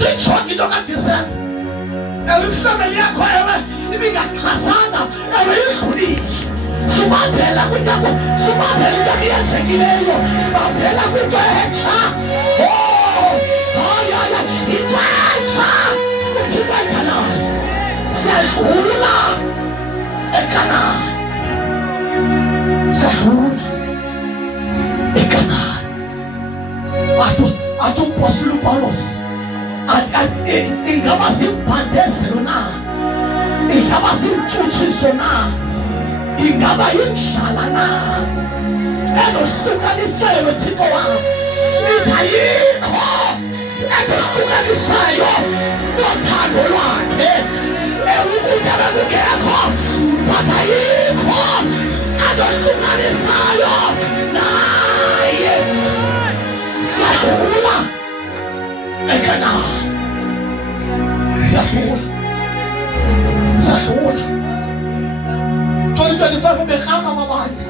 siyijonge into kaDisemba. Ewe ifamily yakho ewe ibingaxhasanga, ewe idlulile. Subambela kwindawo, subambela into eyenzekileyo, bambela kwinto entsha. Into entsha uThixo ayithalayo. Siyadlula eKhanani, siyadlula eKhanani. Athi umpostoli uPawulos ingaba zimbandezelo na, ingaba zimtshutshiso na, ingaba yindlala na enohlukaniselwe Thixo wam. Ithi ayikho enohlukanisayo nothando lwakhe. Ewe ukutya bekungekho, but ayikho enohlukanisayo naye. Siyadlula eKhanani, siyadlula, siyadlula. 2025 bekranga mabanye.